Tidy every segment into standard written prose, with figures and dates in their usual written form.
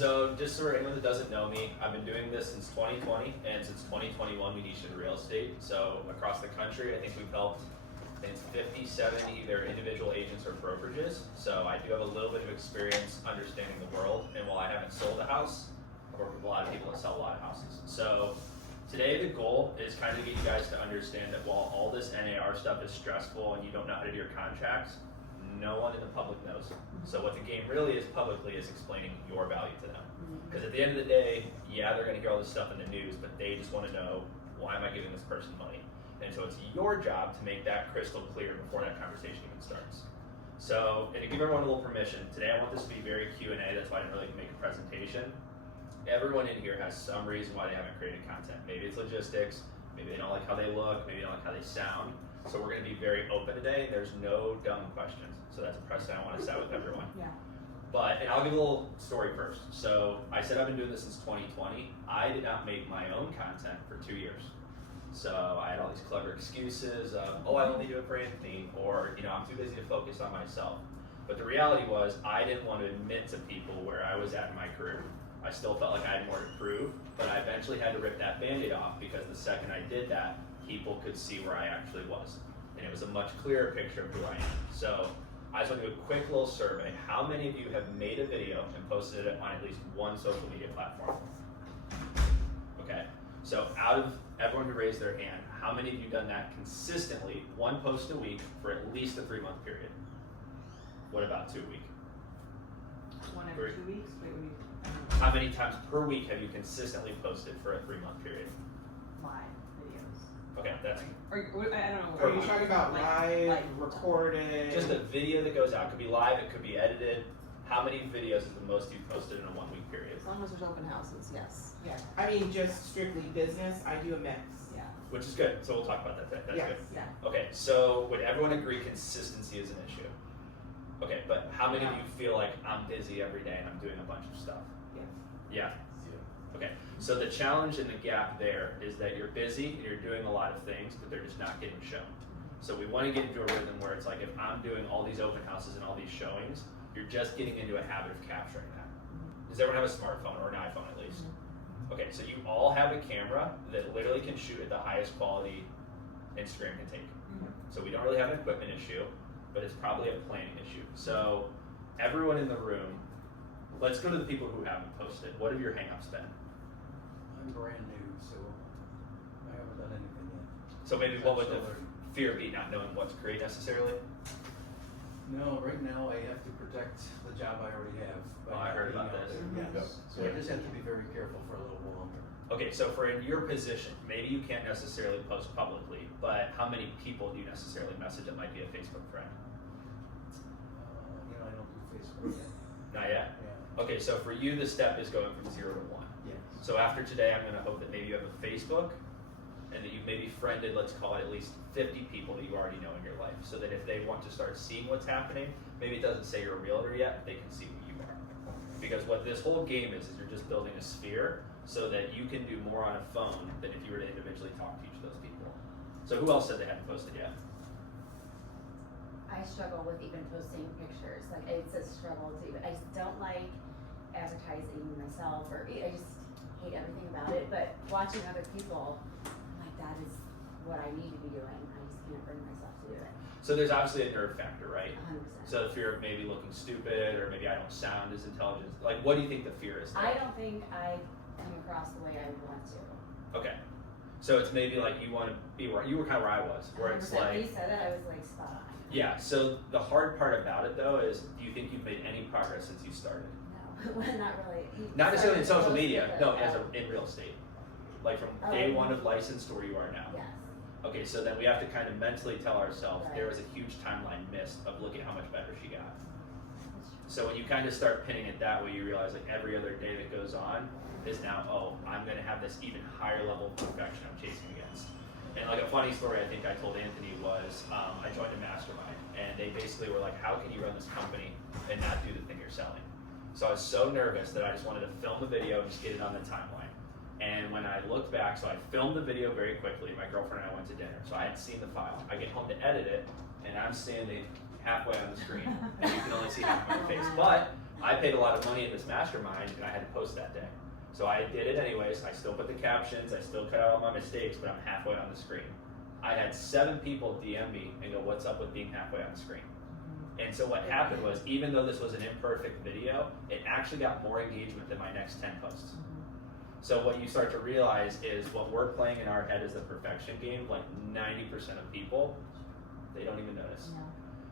So just for anyone that doesn't know me, I've been doing this since 2020, and since 2021 we niched in real estate. So across the country, I think we've helped, I think it's 57 either individual agents or brokerages. So I do have a little bit of experience understanding the world, and while I haven't sold a house, I've worked with a lot of people that sell a lot of houses. So today the goal is kind of to get you guys to understand that while all this NAR stuff is stressful and you don't know how to do your contracts, no one in the public knows. So what the game really is publicly is explaining your value to them. Because at the end of the day, yeah, they're gonna hear all this stuff in the news, but they just wanna know, why am I giving this person money? And so it's your job to make that crystal clear before that conversation even starts. So, and to give everyone a little permission, today I want this to be very Q&A, that's why I didn't really make a presentation. Everyone in here has some reason why they haven't created content. Maybe it's logistics, maybe they don't like how they look, maybe they don't like how they sound. So we're gonna be very open today, and there's no dumb questions. So that's a precedent I wanna set with everyone. Yeah. But, and I'll give a little story first. So I said I've been doing this since 2020. I did not make my own content for 2 years. So I had all these clever excuses of, oh, I only do it for Anthony, or, you know, I'm too busy to focus on myself. But the reality was, I didn't want to admit to people where I was at in my career. I still felt like I had more to prove, but I eventually had to rip that Band-Aid off, because the second I did that, people could see where I actually was. And it was a much clearer picture of who I am. So I just want to do a quick little survey. How many of you have made a video and posted it on at least one social media platform? Okay, so out of everyone who raised their hand, how many of you done that consistently, one post a week for at least a 3-month period? What about 2 a week? One every 2 weeks? Wait, we How many times per week have you consistently posted for a 3-month period? live videos. Okay, that's Or, I don't know. Are Are you talking about live, like recorded? just a video that goes out. It could be live, it could be edited. How many videos is the most you've posted in a 1 week period? As long as there's open houses, yes. Yeah. I mean, just strictly business. I do a mix. Yeah. Which is good, so we'll talk about that today. That's Yes. good. Yeah. Okay, so would everyone agree consistency is an issue? Okay, but how many of you feel like I'm busy every day and I'm doing a bunch of stuff? Yes. Yeah? Okay, so the challenge and the gap there is that you're busy and you're doing a lot of things, but they're just not getting shown. So we want to get into a rhythm where it's like, if I'm doing all these open houses and all these showings, you're just getting into a habit of capturing that. Does everyone have a smartphone, or an iPhone at least? Okay, so you all have a camera that literally can shoot at the highest quality Instagram can take. So we don't really have an equipment issue, but it's probably a planning issue. So everyone in the room, let's go to the people who haven't posted. What have your hangups been? I'm brand new, so I haven't done anything yet. So maybe what would the fear be, not knowing what to create necessarily? No, right now I have to protect the job I already have. by Oh, I heard not about being this. out there. Yes, so I just have to be very careful for a little longer. Okay, so for in your position, maybe you can't necessarily post publicly, but how many people do you necessarily message that might be a Facebook friend? I don't do Facebook yet. Not yet? Yeah. Okay, so for you, the step is going from 0 to 1. Yes. So after today, I'm gonna hope that maybe you have a Facebook, and that you've maybe friended, let's call it at least 50 people that you already know in your life, so that if they want to start seeing what's happening, maybe it doesn't say you're a realtor yet, they can see who you are. Because what this whole game is you're just building a sphere so that you can do more on a phone than if you were to individually talk to each of those people. So who else said they hadn't posted yet? I struggle with even posting pictures. Like, it's a struggle to even, I just don't like advertising myself, or I just hate everything about it. But watching other people, I'm like, that is what I need to be doing. I just can't bring myself to do it. So there's obviously a nerve factor, right? 100%. So the fear of maybe looking stupid, or maybe I don't sound as intelligent. Like, what do you think the fear is there? I don't think I come across the way I want to. Okay. So it's maybe like you want to be where you were, kind of where I was, where it's 100%. When like, you said that, I was like, spot on. yeah. So the hard part about it though is, do you think you've made any progress since you started? No, well, not really. Not necessarily in social Posted, media, but, no, in real estate. Like from Oh. day one of license to where you are now. Yes. Okay, so then we have to kind of mentally tell ourselves Right. there was a huge timeline missed of look at how much better she got. That's true. So when you kind of start pinning it that way, you realize like every other day that goes on is now, oh, I'm gonna have this even higher level of perfection I'm chasing against. And like a funny story I think I told Anthony was, I joined a mastermind, and they basically were like, how can you run this company and not do the thing you're selling? So I was so nervous that I just wanted to film the video and just get it on the timeline. And when I looked back, so I filmed the video very quickly, my girlfriend and I went to dinner, so I hadn't seen the file. I get home to edit it, and I'm standing halfway on the screen, and you can only see half my face. But I paid a lot of money in this mastermind and I had to post that day. So I did it anyways. I still put the captions, I still cut out all my mistakes, but I'm halfway on the screen. I had 7 people DM me and go, what's up with being halfway on the screen? And so what happened was, even though this was an imperfect video, it actually got more engagement than my next 10 posts. So what you start to realize is what we're playing in our head is the perfection game. Like 90% of people, they don't even notice.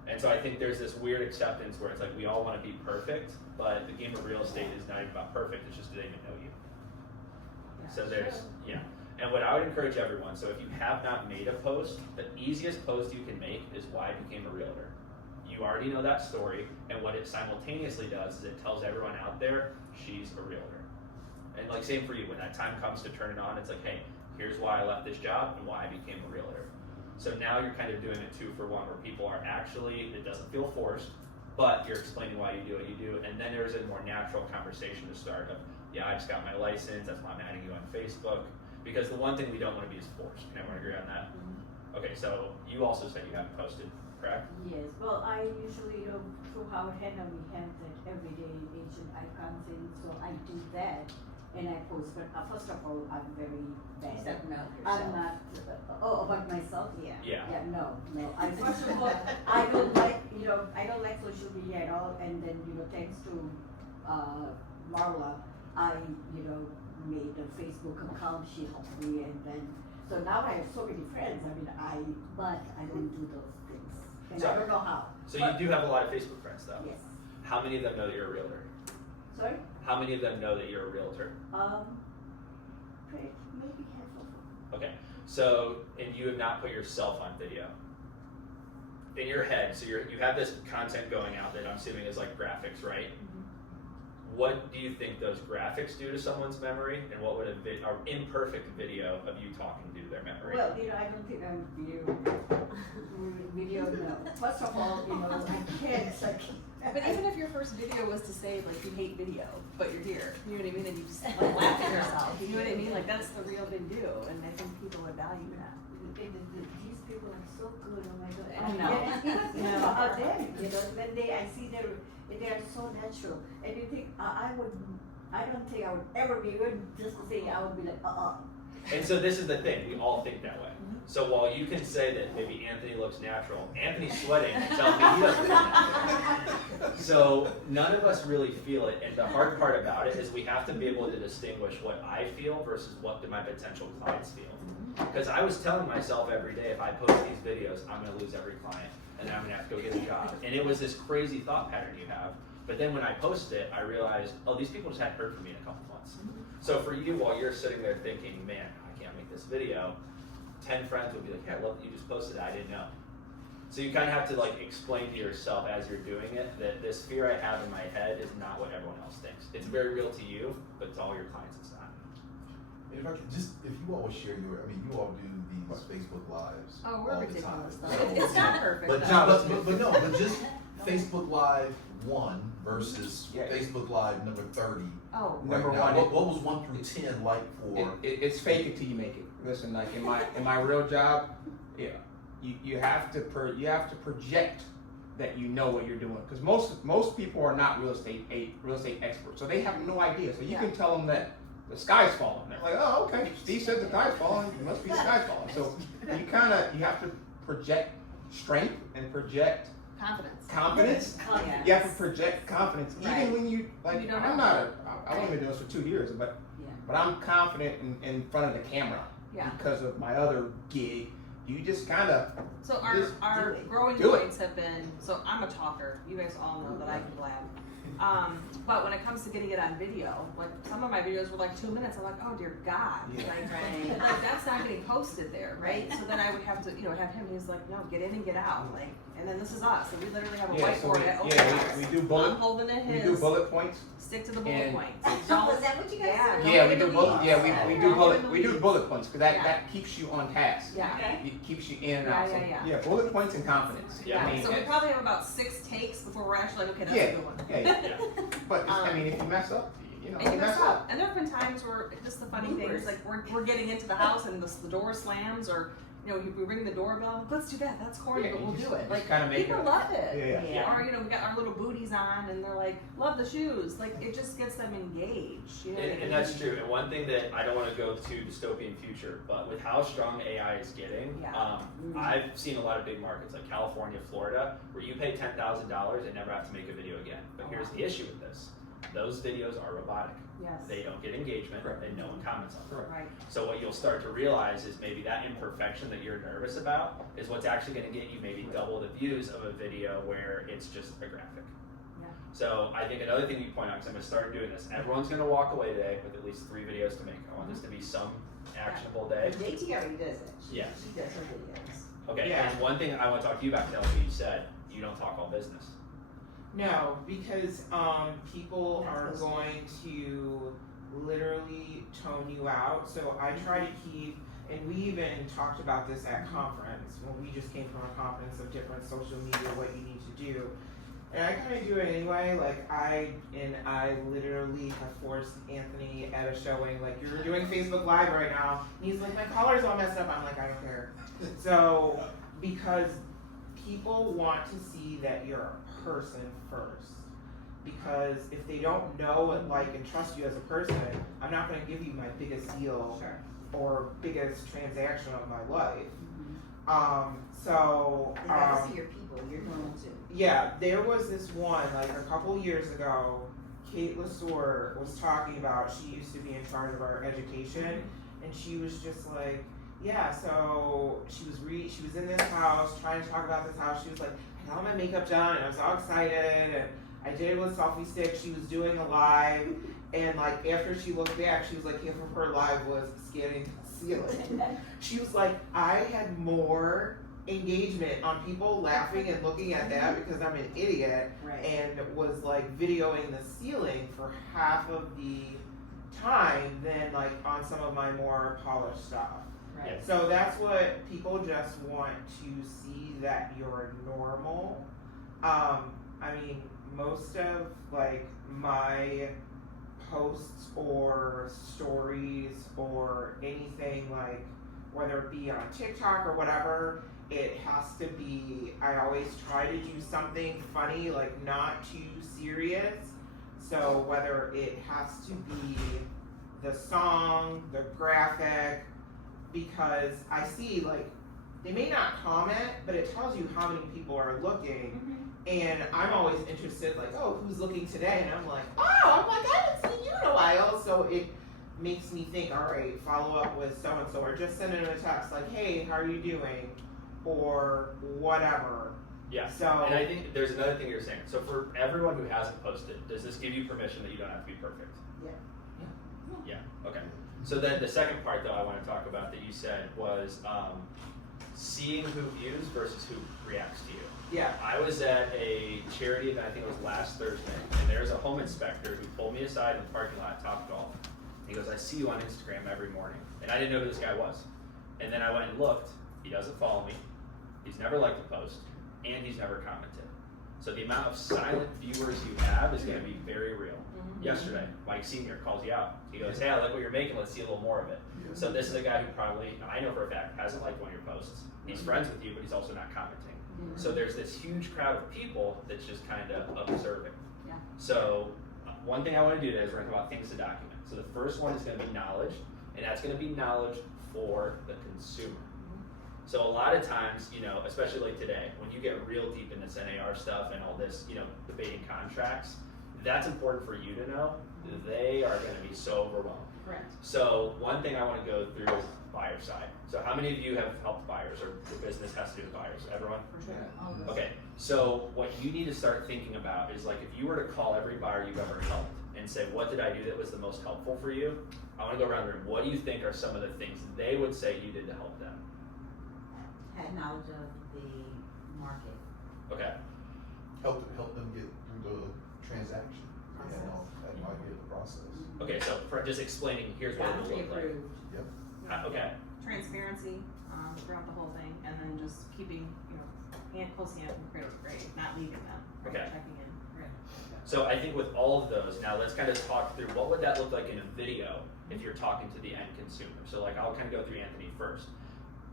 And so I think there's this weird acceptance where it's like we all want to be perfect, but the game of real estate is not even about perfect, it's just do they even know you? So there's, yeah. And what I would encourage everyone, so if you have not made a post, the easiest post you can make is why I became a realtor. You already know that story, and what it simultaneously does is it tells everyone out there, she's a realtor. And like same for you, when that time comes to turn it on, it's like, hey, here's why I left this job and why I became a realtor. So now you're kind of doing a 2-for-1 where people are actually, it doesn't feel forced, but you're explaining why you do what you do, and then there's a more natural conversation to start of, yeah, I just got my license, that's why I'm adding you on Facebook. Because the one thing we don't want to be is forced. Can everyone agree on that? Okay, so you also said you haven't posted, correct? Yes, well, I usually, through Howard Henna, we have that everyday agent icons in, so I do that and I post, but first of all, I'm very bad. Except no, I'm not, about myself, yeah. Yeah. Yeah, no. I, first of all, I don't like, I don't like social media at all, and then, thanks to, Marla, I, made a Facebook account, she helped me, and then, so now I have so many friends, but I don't do those things, and So- I don't know how. So you do have a lot of Facebook friends though? Yes. How many of them know that you're a realtor? Sorry? How many of them know that you're a realtor? Maybe half of them. Okay, so, and you have not put yourself on video? In your head, so you have this content going out that I'm assuming is like graphics, right? What do you think those graphics do to someone's memory, and what would an imperfect video of you talking do to their memory? Well, I don't think I'm video, no. First of all, I can't, But even if your first video was to say like you hate video, but you're here, you know what I mean, and you just like laugh at yourself, you know what I mean? Like that's the real thing do, and I think people would value that. These people are so good, oh my God. I know. Even Yeah. about them, when I see they are so natural, and you think, I don't think I would ever be good, just to say, I would be like, And so this is the thing, we all think that way. So while you can say that maybe Anthony looks natural, Anthony's sweating and telling me he doesn't look natural. So none of us really feel it, and the hard part about it is we have to be able to distinguish what I feel versus what do my potential clients feel. Because I was telling myself every day, if I post these videos, I'm gonna lose every client, and then I'm gonna have to go get a job. And it was this crazy thought pattern you have. But then when I post it, I realized, oh, these people just hadn't heard from me in a couple months. So for you, while you're sitting there thinking, man, I can't make this video, 10 friends would be like, yeah, I love that you just posted it, I didn't know. So you kind of have to like explain to yourself as you're doing it that this fear I have in my head is not what everyone else thinks. It's very real to you, but to all your clients it's not. If I could just, if you all would share your, you all do these Facebook Lives Oh, we're all the ridiculous time. though. It's not perfect. But, though. but just Facebook Live 1 versus Yeah. Facebook Live number 30. Oh, Right Number now. one, What was 1 through 10 like for? it's fake it till you make it. Listen, like in my real job, yeah, you have to project that you know what you're doing, because most people are not real estate experts, so they have no idea. So you can tell them that the sky's falling. They're like, oh, okay, Steve said the sky's falling, it must be the sky's falling. So you have to project strength and project confidence. Yes. You have to project confidence, Right. even when you like. You don't I'm know. not. I've only been doing this for 2 years, but I'm confident in front of the camera Yeah. because of my other gig. You just kind of. So our Just our do it. growing Do it. points have been, so I'm a talker, you guys all know that I can blab. But when it comes to getting it on video, like some of my videos were like 2 minutes, I'm like, oh dear God, Yeah. like that's not getting posted there, right? So then I would have to, have him, he's like, no, get in and get out, like, and then this is us, and we literally have a whiteboard at open house. we do I'm bullet. holding it We his, do bullet points. stick to the bullet and- points. Was Don't, that what you guys yeah, do? Yeah, don't we get do the bullet. weeds. Yeah, we Don't do get bullet. the We do weeds. bullet points because Yeah. that keeps you on task. Yeah. Okay. It keeps you in and Yeah, out. So, yeah. bullet points and confidence. Yeah. I mean, So we probably have about 6 takes before we're actually like, okay, that's Yeah. a good one. yeah. But I mean, if you mess up, And you mess up. And there have been times where just the funny thing is like we're getting into the house and the door slams, or you know, if we ring the doorbell, let's do that. That's corny, Yeah, but you we'll just- do it. just Like kinda make people it- love it. Yeah. Yeah. Or you know, we got our little booties on, and they're like, love the shoes. Like it just gets them engaged. You know what I mean? And that's true. And one thing that I don't want to go to dystopian future, but with how strong AI is getting, Yeah. I've seen a lot of big markets like California, Florida, where you pay $10,000 and never have to make a video again. But Oh, here's wow. the issue with this: those videos are robotic. Yes. They don't get engagement, Correct. and no one comments on them. Right. So what you'll start to realize is maybe that imperfection that you're nervous about is what's actually going to get you maybe double the views of a video where it's just a graphic. Yeah. So I think another thing you point out, because I'm going to start doing this, everyone's going to walk away today with at least 3 videos to make. I want this to be some actionable day. JT already does it. Yeah. She does her videos. Okay, Yeah. and one thing I want to talk to you about, Kelly, you said you don't talk all business. No, because people That's are what's- going to literally tone you out. So I try to keep, and we even talked about this at conference when we just came from a conference of different social media, what you need to do. And I kind of do it anyway. Like I literally have forced Anthony at a showing. Like you're doing Facebook Live right now. And he's like, my collar's all messed up. I'm like, I don't care. So because people want to see that you're a person first. Because if they don't know and like and trust you as a person, I'm not going to give you my biggest deal Sure. or biggest transaction of my life. Mm-hmm. So They gotta see your people, you're normal too. yeah, there was this one like a couple years ago. Kate Lesueur was talking about. She used to be in charge of our education, and she was just like, yeah. So she was in this house trying to talk about this house. She was like, I got my makeup done, and I was all excited, and I did it with selfie stick. She was doing a live, and like after she looked back, she was like, half of her live was scanning the ceiling. She was like, I had more engagement on people laughing and looking at that because I'm an idiot, Right. and was like videoing the ceiling for half of the time than like on some of my more polished stuff. Right. So that's what people just want to see, that you're normal. I mean, most of like my posts or stories or anything, like whether it be on TikTok or whatever, it has to be, I always try to do something funny, like not too serious. So whether it has to be the song, the graphic, because I see like, they may not comment, but it tells you how many people are looking. And I'm always interested, like, oh, who's looking today? And I'm like, I haven't seen you in a while. So it makes me think, all right, follow up with so-and-so, or just send them a text like, hey, how are you doing? Or whatever. Yeah. So, And I think there's another thing you're saying. So for everyone who hasn't posted, does this give you permission that you don't have to be perfect? Yeah. Yeah. Okay. So then the second part though I want to talk about that you said was seeing who views versus who reacts to you. yeah. I was at a charity event, I think it was last Thursday, and there's a home inspector who pulled me aside in the parking lot at Topgolf. He goes, I see you on Instagram every morning. And I didn't know who this guy was. And then I went and looked. He doesn't follow me. He's never liked a post. And he's never commented. So the amount of silent viewers you have is going to be very real. Yesterday, Mike Sr. calls you out. He goes, hey, I like what you're making. Let's see a little more of it. Yeah. So this is a guy who probably, I know for a fact, hasn't liked one of your posts. He's friends with you, but he's also not commenting. So there's this huge crowd of people that's just kind of observing. Yeah. So one thing I want to do today is we're going to talk about things to document. So the first one is going to be knowledge, and that's going to be knowledge for the consumer. So a lot of times, you know, especially like today, when you get real deep in this NAR stuff and all this, you know, debating contracts, that's important for you to know. They are going to be so overwhelmed. Correct. So one thing I want to go through is buyer side. So how many of you have helped buyers, or your business has to do with buyers? Everyone? For sure. Okay, so what you need to start thinking about is like if you were to call every buyer you've ever helped and say, what did I do that was the most helpful for you? I want to go around the room. What do you think are some of the things they would say you did to help them? Had knowledge of the market. Okay, Help them get through the transaction. You know, that might be the process. okay, so for just explaining, here's what it would look like. Pre-approved. Okay, Transparency throughout the whole thing, and then just keeping, you know, close hand from cradle to grave, not leaving them. Right? Okay. Checking in. Right. so I think with all of those, now let's kind of talk through what would that look like in a video if you're talking to the end consumer. So like I'll kind of go through Anthony first.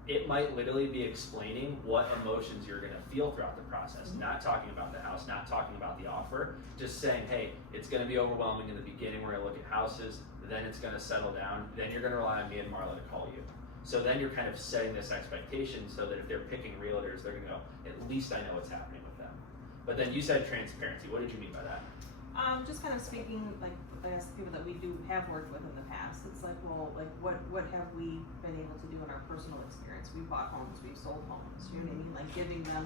it might literally be explaining what emotions you're gonna feel throughout the process, not talking about the house, not talking about the offer, just saying, hey, it's gonna be overwhelming in the beginning, we're gonna look at houses, then it's gonna settle down, then you're gonna rely on me and Marla to call you. So then you're kind of setting this expectation so that if they're picking realtors, they're gonna go, at least I know what's happening with them. But then you said transparency, what did you mean by that? Just kind of speaking, like, I guess people that we do have worked with in the past, it's like, well, like, what have we been able to do in our personal experience? We've bought homes, we've sold homes, you know what I mean? Like, giving them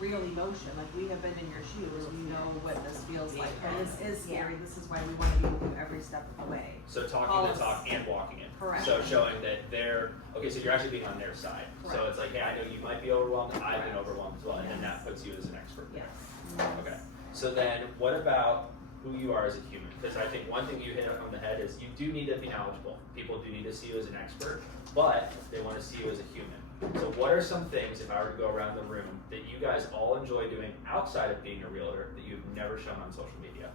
real emotion, like, we have been in your shoes, we know what this feels like, and this is scary, this is why we wanna be with you every step of the way. So talking the talk and walking it. Correct. So showing that they're, okay, so you're actually being on their side. So Correct. it's like, hey, I know you might be overwhelmed, I've been Correct. overwhelmed as well, and then that puts you as an expert there. Yes. Okay, so then what about who you are as a human? Because I think one thing you hit on the head is you do need to be knowledgeable. People do need to see you as an expert, but they want to see you as a human. So what are some things, if I were to go around the room, that you guys all enjoy doing outside of being a realtor that you've never shown on social media?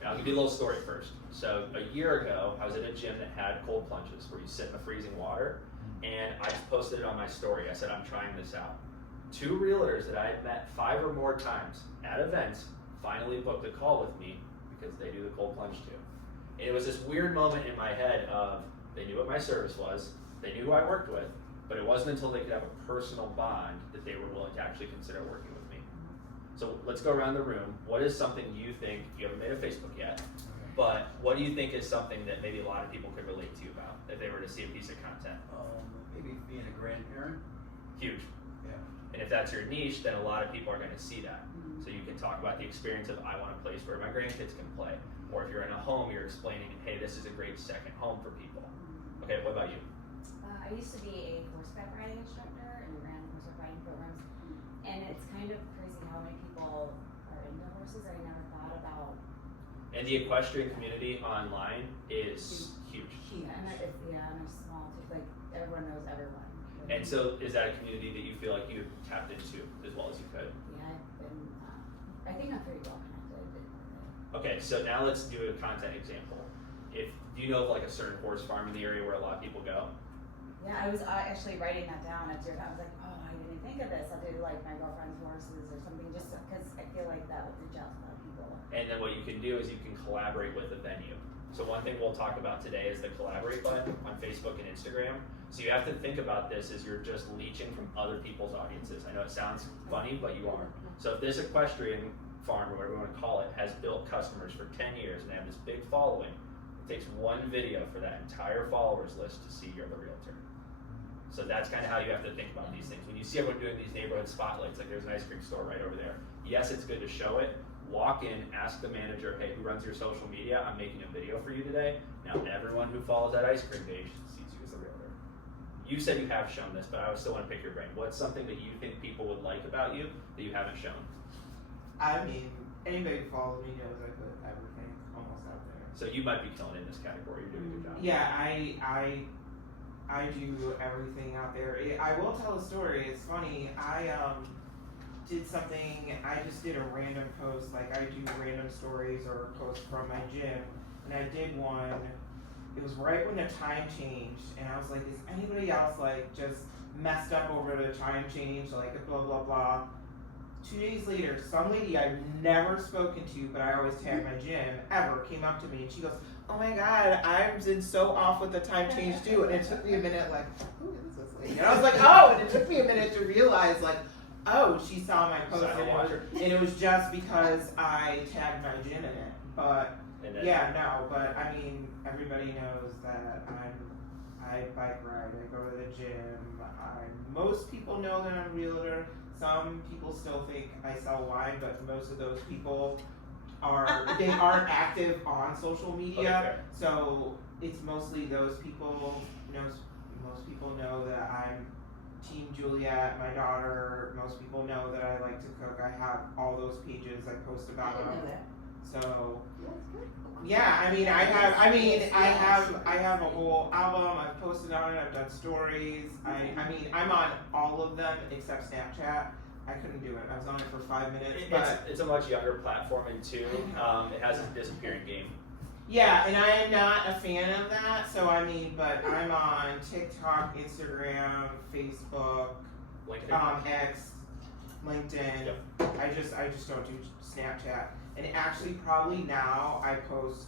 And I'll give you a little story first. So a year ago, I was at a gym that had cold plunges where you sit in the freezing water, and I just posted it on my story. I said, I'm trying this out. 2 realtors that I had met 5 or more times at events finally booked a call with me because they do the cold plunge too. And it was this weird moment in my head of, they knew what my service was, they knew who I worked with, but it wasn't until they could have a personal bond that they were willing to actually consider working with me. So let's go around the room. What is something you think, you haven't made a Facebook yet, but what do you think is something that maybe a lot of people could relate to you about if they were to see a piece of content? Maybe being a grandparent. Huge. Yeah. And if that's your niche, then a lot of people are going to see that. So you can talk about the experience of, I want a place where my grandkids can play. Or if you're in a home, you're explaining, hey, this is a great second home for people. Okay, what about you? I used to be a horseback riding instructor and ran horseback riding programs, and it's kind of crazy how many people are into horses. I never thought about. And the equestrian community online is huge. And it's and they're small too. Like everyone knows everyone. And so is that a community that you feel like you tapped into as well as you could? Yeah, I've been. I think I'm pretty well connected. Okay, so now let's do a content example. Do you know of like a certain horse farm in the area where a lot of people go? Yeah, I was actually writing that down at your time. I was like, oh, I didn't think of this. I'll do like my girlfriend's horses or something, just because I feel like that would reach out to a lot of people. And then what you can do is you can collaborate with a venue. So one thing we'll talk about today is the collaborate button on Facebook and Instagram. So you have to think about this as you're just leeching from other people's audiences. I know it sounds funny, but you are. So if this equestrian farm, or whatever you want to call it, has built customers for 10 years and they have this big following, it takes one video for that entire followers list to see you're the realtor. So that's kind of how you have to think about these things. When you see everyone doing these neighborhood spotlights, like there's an ice cream store right over there. Yes, it's good to show it. Walk in, ask the manager, hey, who runs your social media? I'm making a video for you today. Now everyone who follows that ice cream page sees you as the realtor. You said you have shown this, but I still want to pick your brain. What's something that you think people would like about you that you haven't shown? I mean, anybody who follows me knows I put everything almost out there. So you might be killing in this category. You're doing a good job. Yeah, I do everything out there. I will tell a story. It's funny. I did something. I just did a random post. Like I do random stories or posts from my gym, and I did one. It was right when the time changed, and I was like, is anybody else like just messed up over the time change? Like blah blah blah. 2 days later, some lady I've never spoken to, but I always tag my gym, ever, came up to me and she goes, oh my god, I've been so off with the time change too. And it took me a minute, like, who is this lady? And I was like, oh, and it took me a minute to realize, like, oh, she saw my post, and it was just because I tagged my gym in it. But, yeah, no, but I mean, everybody knows that I bike ride, I go to the gym, most people know that I'm a realtor. Some people still think I sell wine, but most of those people they aren't active on social media. Okay. So it's mostly those people. Most people know that I'm Team Juliet, my daughter. Most people know that I like to cook. I have all those pages I post about them. So yeah, I mean, I have a whole album. I've posted on it. I've done stories. I mean, I'm on all of them except Snapchat. I couldn't do it. I was on it for 5 minutes. It's a much younger platform, and two, it has a disappearing game. Yeah, and I am not a fan of that. So I mean, but I'm on TikTok, Instagram, Facebook, LinkedIn. X, LinkedIn. Yep. I just don't do Snapchat. And actually, probably now I post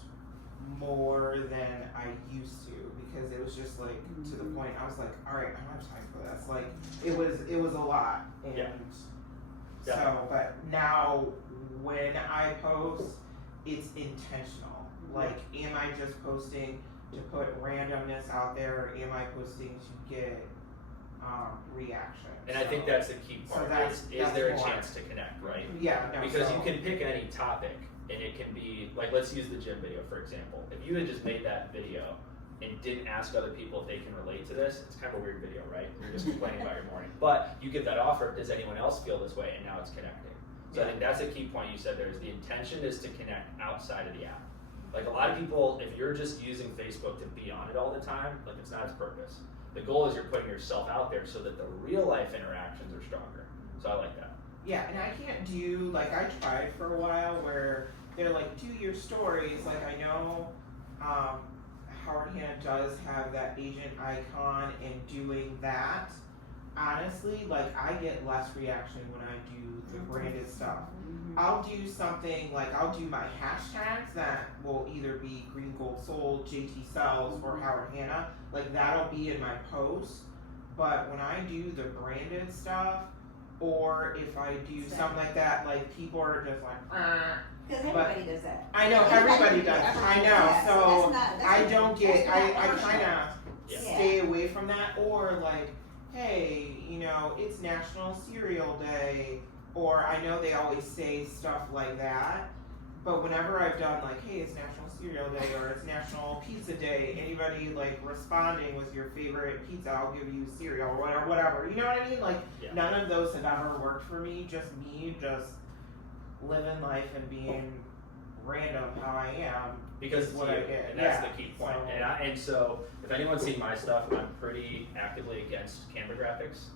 more than I used to because it was just like to the point I was like, all right, I don't have time for this. Like it was a lot. And Yeah. so, but now when I post, it's intentional. Like, am I just posting to put randomness out there? Or am I posting to get reaction? And I think that's the key part. that's Is there a more. chance to connect, right? Yeah, no. Because so, you can pick any topic, and it can be like, let's use the gym video for example. If you had just made that video and didn't ask other people if they can relate to this, it's kind of a weird video, right? You're just complaining about your morning. But you give that offer, does anyone else feel this way? And now it's connecting. So I think that's a key point you said there is the intention is to connect outside of the app. Like a lot of people, if you're just using Facebook to be on it all the time, like it's not its purpose. The goal is you're putting yourself out there so that the real life interactions are stronger. So I like that. Yeah, and I can't do, like, I tried for a while where they're like, do your stories. Like, I know Howard Hanna does have that agent icon, and doing that, honestly, like, I get less reaction when I do the branded stuff. I'll do something, like, I'll do my hashtags that will either be Green Gold Sold, JT Sells, or Howard Hanna. Like, that'll be in my post. But when I do the branded stuff, or if I do something like that, like, people are just like, Because everybody does that. I know, everybody does. I know, so that's I don't get, that's not I personal. kind of Yeah. stay away from that. Or like, hey, you know, it's National Cereal Day, or I know they always say stuff like that. But whenever I've done like, hey, it's National Cereal Day, or it's National Pizza Day, anybody like responding with your favorite pizza, I'll give you cereal or whatever. You know what I mean? Like, Yeah. none of those have ever worked for me. Just me, just living life and being random how I am. Because is it's what you, I get. and that's Yeah, the key point. so- And so if anyone's seen my stuff, I'm pretty actively against Canva graphics.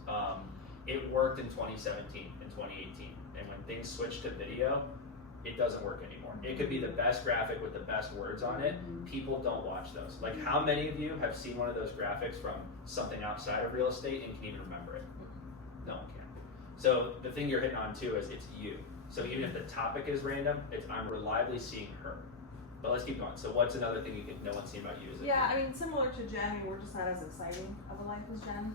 It worked in 2017 and 2018, and when things switched to video, it doesn't work anymore. It could be the best graphic with the best words on it. People don't watch those. Like, how many of you have seen one of those graphics from something outside of real estate and can even remember it? No one can. So the thing you're hitting on too is it's you. So even if the topic is random, I'm reliably seeing her. But let's keep going. So what's another thing no one's seen about you? Is it? Yeah, I mean, similar to Jen, I mean, we're just not as exciting of a life as Jen.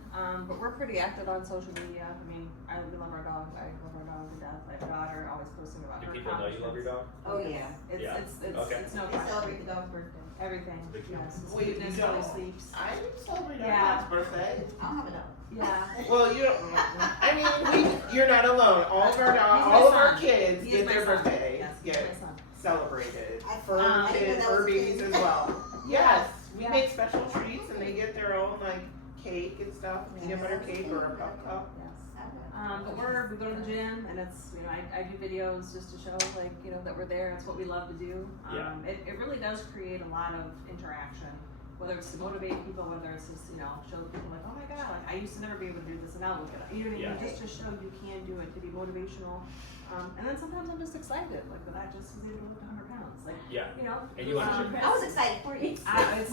But we're pretty active on social media. I mean, we love our dog. I love our dog to death. I have a daughter always posting about Do her people know you love your dog? Oh, yeah. It's Yeah. it's Okay. it's no They question. celebrate the dog's birthday. Everything. Big deal. Yes. It's Wait, you goodness, don't? how he sleeps. I didn't celebrate our Yeah. dog's birthday. I don't have a dog. Yeah. Well, you don't. I mean, you're not alone. All of our He's my all of our son. kids He get is my their son. birthday Yes, he's get my son. celebrated. Fur I didn't know kids, that fur was a babies thing. as well. Yes, we Yeah. make special treats and they get their own like cake and stuff, peanut butter cake or a pup cup. Yes. I don't know. But we go to the gym, and it's, you know, I do videos just to show, like, you know, that we're there. It's what we love to do. Yeah. It really does create a lot of interaction, whether it's to motivate people, whether it's just, you know, show people like, oh my god, like, I used to never be able to do this, and now look at it. You know what I mean? Yeah. Just to show you can do it, to be motivational. And then sometimes I'm just excited, like that I just was able to lift 100 pounds, like, Yeah. you know. And you wanna share. I was excited for you. It's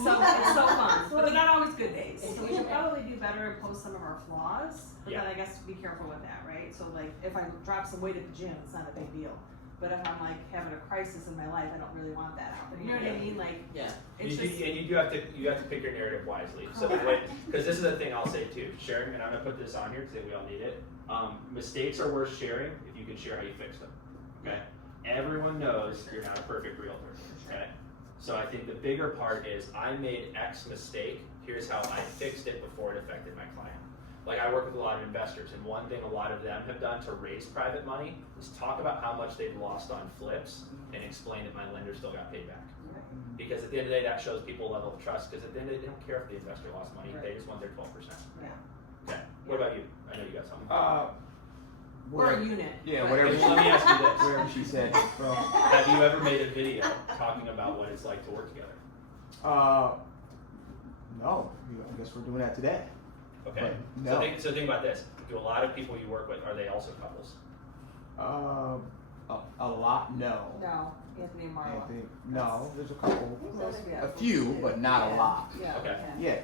so fun, but they're not always good days. So we should probably do better and post some of our flaws. But Yeah. then I guess be careful with that, right? So like if I drop some weight at the gym, it's not a big deal. But if I'm like having a crisis in my life, I don't really want that out there. You know what I mean? Like Yeah. it's And you do have to pick your narrative wisely. So the way, because this is the thing I'll say too, sharing, and I'm gonna put this on here because we all need it. Mistakes are worth sharing if you can share how you fix them. Okay. Everyone knows you're not a perfect realtor. Okay. So I think the bigger part is I made X mistake. Here's how I fixed it before it affected my client. Like I work with a lot of investors, and one thing a lot of them have done to raise private money is talk about how much they've lost on flips and explain that my lender still got paid back. Because at the end of the day, that shows people a level of trust. Because at the end of the day, they don't care if the investor lost money; they just want their 12%. Yeah. Okay. What about you? I know you got something. we're a unit. Yeah, but- whatever. Okay, well, let me ask you this: Whatever she said. Well, have you ever made a video talking about what it's like to work together? no. I guess we're doing that today. Okay. But no. So think about this: do a lot of people you work with, are they also couples? A lot, no. No. Anthony and Marla. Anthony, no, there's a couple, Yeah. a few, but not a lot. Yeah. Okay. Yeah.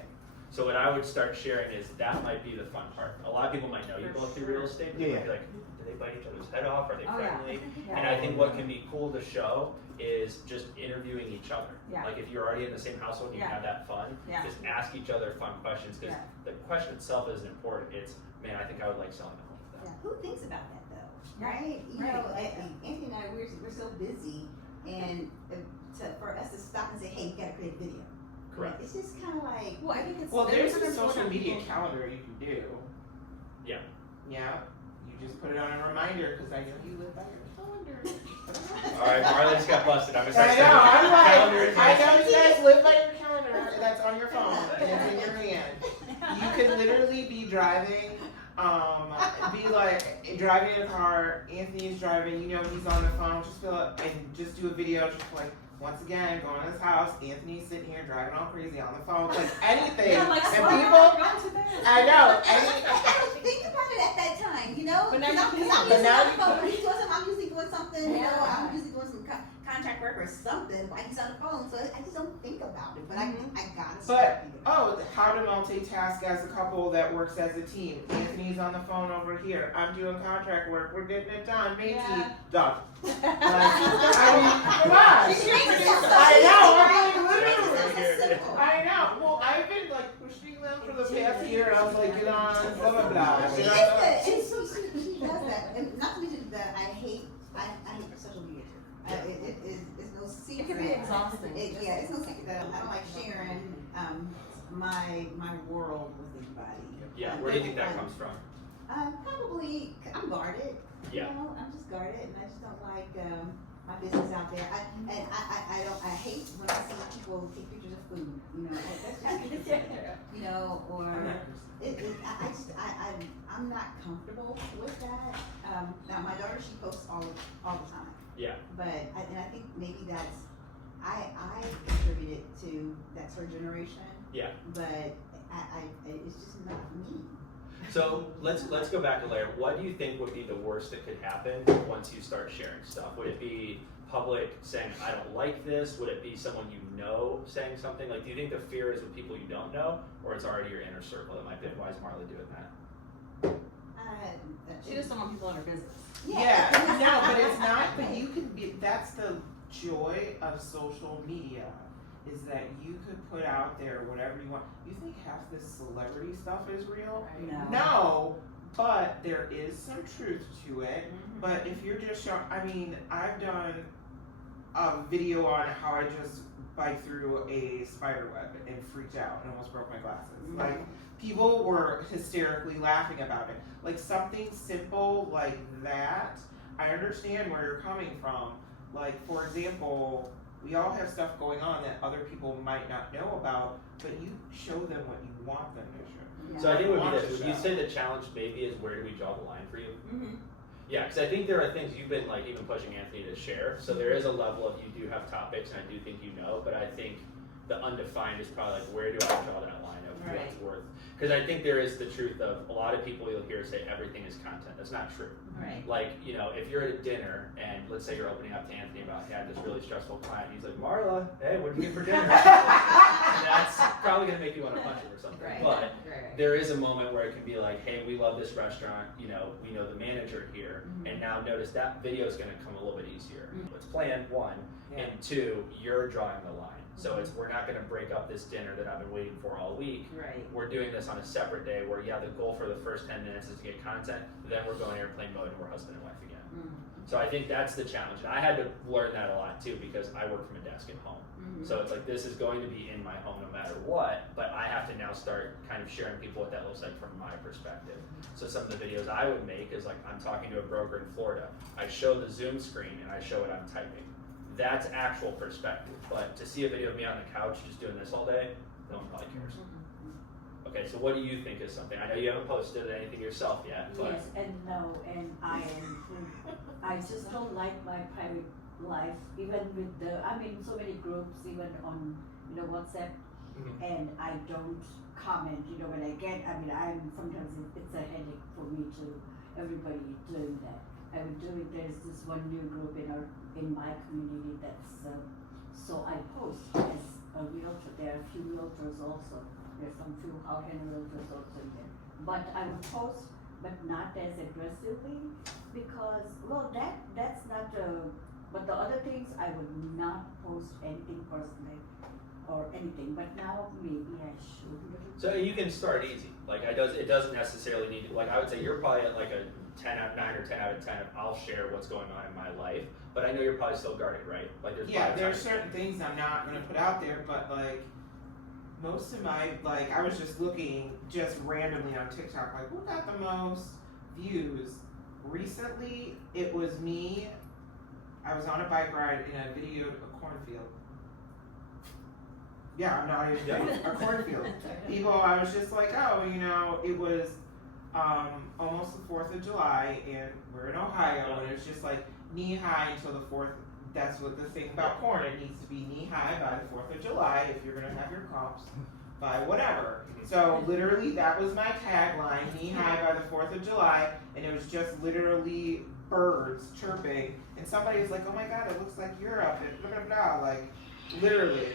So what I would start sharing is that might be the fun part. A lot of people might know you For both do sure. real estate, but they might be like, do they bite each other's head off? Are they Oh, yeah. friendly? Yeah. And I think what can be cool to show is just interviewing each other. Yeah. Like if you're already in the same household and you Yeah. have that fun, Yeah. just ask each other fun questions because Yeah. the question itself isn't important. It's, man, I think I would like selling a home with them. Who thinks about that though, Yeah. right? You Right. know, Anthony and I, we're so busy, and for us to stop and say, hey, we gotta create a video. Correct. It's just kind of like, Well, I think it's. Well, there's a difference social when media people- calendar you can do. Yeah. Yeah. You just put it on a reminder because I know you live by your calendar. All right, Marlon's got busted. I'm gonna start I know. sending I'm calendar like, I invites. know you guys live by your calendar. That's on your phone and it's in your hand. You could literally be driving, be like driving in a car. Anthony's driving. You know he's on the phone. Just fill up and just do a video. Just like once again going to his house. Anthony's sitting here driving all crazy on the phone. Like anything. Yeah, like, and slow people. down, going too fast. I know. I don't think about it at that time, you know? But now you I'm can. usually But now on you the phone. can. When he's doing something, I'm usually doing something, you know, Yeah. I'm usually doing some contract work or something while he's on the phone, so I just don't think about it, but I gotta start But thinking about it. how to multitask as a couple that works as a team. Anthony's on the phone over here. I'm doing contract work. We're getting it done. Matey, Yeah. done. I mean, come on. She makes it sound so I easy, know. right? I mean, She makes literally. it sound so simple. I know. Well, I've been like pushing them for the past year. I was like, get on, blah blah blah. She is You know? good, and she does that, and not to mention that I hate social media too. It's no secret. It can be exhausting. Yeah, it's no secret that I don't like sharing, my world with anybody. Yeah, where do you think that comes from? Probably, I'm guarded. Yeah. You know, I'm just guarded, and I just don't like my business out there. I hate when I see people take pictures of food. You know, that's just you know, or I'm not comfortable with that. Now my daughter, she posts all the time. Yeah. But I think maybe that's I contributed to that's her generation. Yeah. But it's just not me. So let's go back a layer. What do you think would be the worst that could happen once you start sharing stuff? Would it be public saying, I don't like this? Would it be someone you know saying something? Like, do you think the fear is with people you don't know, or it's already your inner circle that might be? Why is Marla doing that? She just don't want people in her business. Yeah. No, but it's not. But you can be. That's the joy of social media. Is that you could put out there whatever you want. You think half this celebrity stuff is real? No, but there is some truth to it. But if you're just showing, I mean, I've done a video on how I just biked through a spider web and freaked out and almost broke my glasses. Like, people were hysterically laughing about it. Like, something simple like that, I understand where you're coming from. Like, for example, we all have stuff going on that other people might not know about, but you show them what you want them to show. So I think it would Want be to this. Would you show. say the challenge maybe is where do we draw the line for you? Mm-hmm. Yeah, because I think there are things you've been like even pushing Anthony to share. So there is a level of you do have topics, and I do think you know, but I think the undefined is probably like where do I draw that line of what's worth? Because I think there is the truth of a lot of people you'll hear say everything is content. That's not true. Right. Like, you know, if you're at a dinner and let's say you're opening up to Anthony about, hey, I had this really stressful client, and he's like, Marla, hey, what did you get for dinner? That's probably gonna make you want to punch him or something. Right. But there is a moment where it can be like, hey, we love this restaurant, you know, we know the manager here, and now notice that video is gonna come a little bit easier. It's planned, one, and two, you're drawing the line. So it's we're not gonna break up this dinner that I've been waiting for all week. Right. We're doing this on a separate day where the goal for the first 10 minutes is to get content, then we're going airplane mode and we're husband and wife again. So I think that's the challenge. And I had to learn that a lot too because I work from a desk at home. So it's like this is going to be in my home no matter what, but I have to now start kind of sharing people what that looks like from my perspective. So some of the videos I would make is like I'm talking to a broker in Florida. I show the Zoom screen and I show what I'm typing. That's actual perspective. But to see a video of me on the couch just doing this all day, no one probably cares. Okay, so what do you think is something? I know you haven't posted anything yourself yet, but Yes and no, and I just don't like my private life, even with so many groups, even on, WhatsApp, and I don't comment, when I get, I'm sometimes it's a headache for me to, everybody doing that. I would do it. There's this one new group in my community that's so I post as a realtor. There are a few realtors also. There's some few hard-hand realtors also in there. But I would post, but not as aggressively, because that's not but the other things I would not post anything personally or anything. But now maybe I should. So you can start easy. Like it doesn't necessarily need to, like I would say you're probably at like a 10 out of 9 or 10 out of 10 if I'll share what's going on in my life. But I know you're probably still guarded, right? Like there's certain things I'm not gonna put out there, but like most of my, like, I was just looking just randomly on TikTok, like who got the most views? Recently, it was me. I was on a bike ride and I videoed a cornfield. Yeah, I'm not even kidding. A cornfield. People, I was just like, oh, it was almost the 4th of July and we're in Ohio and it's just like knee high until the 4th. That's what the thing about corn, it needs to be knee high by the 4th of July if you're gonna have your crops by whatever. So literally that was my tagline, knee high by the 4th of July, and it was just literally birds chirping, and somebody was like, oh my god, it looks like Europe, and blah blah blah, like literally.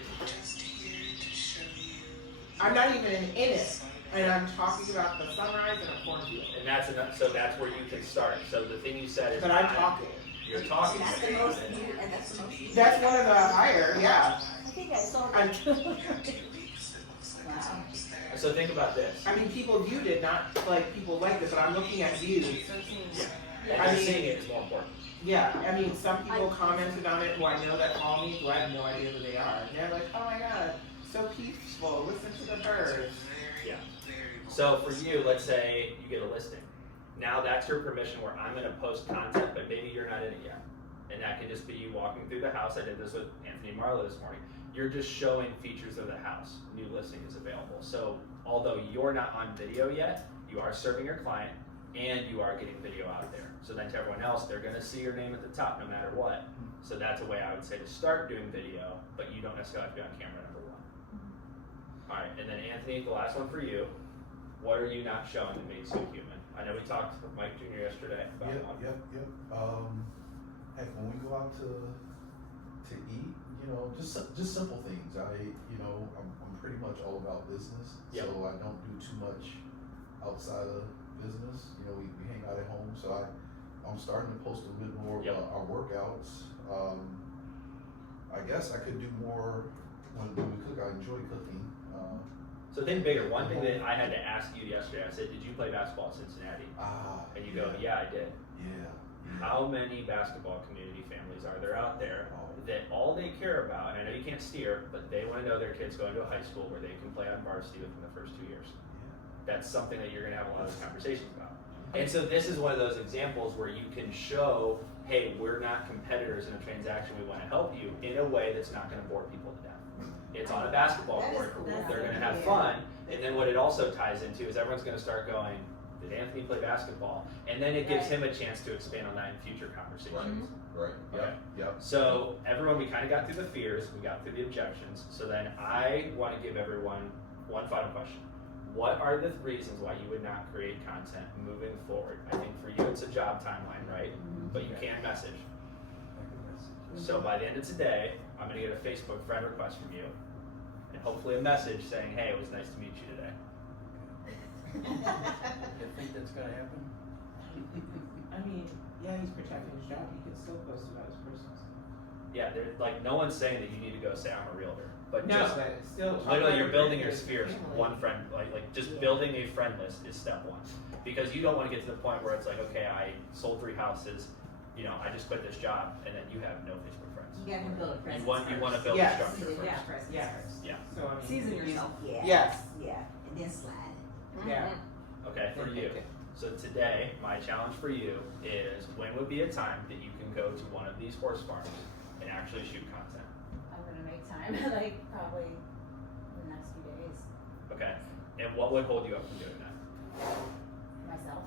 I'm not even in it, and I'm talking about the sunrise and a cornfield. And that's enough, so that's where you can start. So the thing you said is But I'm talking. You're talking. That's the most viewed, and that's the most viewed. That's one of the higher, yeah. I think I saw I'm- that. Wow. So think about this. I mean, people viewed it, not like people liked it, but I'm looking at views. And I just mean- seeing it is more important. Yeah, I mean, some people commented on it who I know that call me, who I have no idea who they are. And they're like, oh my god, so peaceful, listen to the birds. Yeah. So for you, let's say you get a listing. Now that's your permission where I'm gonna post content, but maybe you're not in it yet. And that can just be you walking through the house. I did this with Anthony and Marlo this morning. You're just showing features of the house. New listing is available. So although you're not on video yet, you are serving your client and you are getting video out there. So then to everyone else, they're gonna see your name at the top no matter what. So that's a way I would say to start doing video, but you don't necessarily have to be on camera, number one. All right, and then Anthony, the last one for you. What are you not showing that makes you human? I know we talked with Mike Jr. yesterday about Yep. Heck, when we go out to eat, just simple things. I'm pretty much all about business, Yep. so I don't do too much outside of business. We hang out at home, so I'm starting to post a bit more Yep. about our workouts. I guess I could do more when we cook. I enjoy cooking. So think bigger. One thing that I had to ask you yesterday, I said, did you play basketball at Cincinnati? And you go, yeah, I did. Yeah. How many basketball community families are there out there that all they care about, and I know you can't steer, but they want to know their kids going to a high school where they can play on varsity within the first 2 years? That's something that you're going to have a lot of those conversations about. And so this is one of those examples where you can show, hey, we're not competitors in a transaction, we want to help you in a way that's not going to bore people to death. It's on a basketball That is court, cool. they're going to have Yeah. fun, and then what it also ties into is everyone's going to start going, did Anthony play basketball? And then it gives him a chance to expand on that in future conversations. Right. Okay. Yep. So everyone, we kind of got through the fears, we got through the objections. So then I want to give everyone one final question. What are the reasons why you would not create content moving forward? I think for you it's a job timeline, right? But you can't message. So by the end of today, I'm going to get a Facebook friend request from you, and hopefully a message saying, hey, it was nice to meet you today. You think that's gonna happen? I mean, yeah, he's protecting his job. He can still post about his personal stuff. Yeah, there's like no one's saying that you need to go say I'm a realtor, but No, just but still. literally you're building your spheres one friend, like just building a friend list is step one, because you don't want to get to the point where it's like, okay, I sold 3 houses, I just quit this job, and then you have no Facebook friends. You gotta build a presence You want to build Yes. a structure first. Yeah, presence Yes. first. Yeah. So I mean, Season yourself. Yeah. Yes. Yeah, and then slide. Yeah. Okay, for you. So today, my challenge for you is when would be a time that you can go to one of these horse farms and actually shoot content? I'm gonna make time, like probably in the next few days, Okay, and what would hold you up from doing that? myself.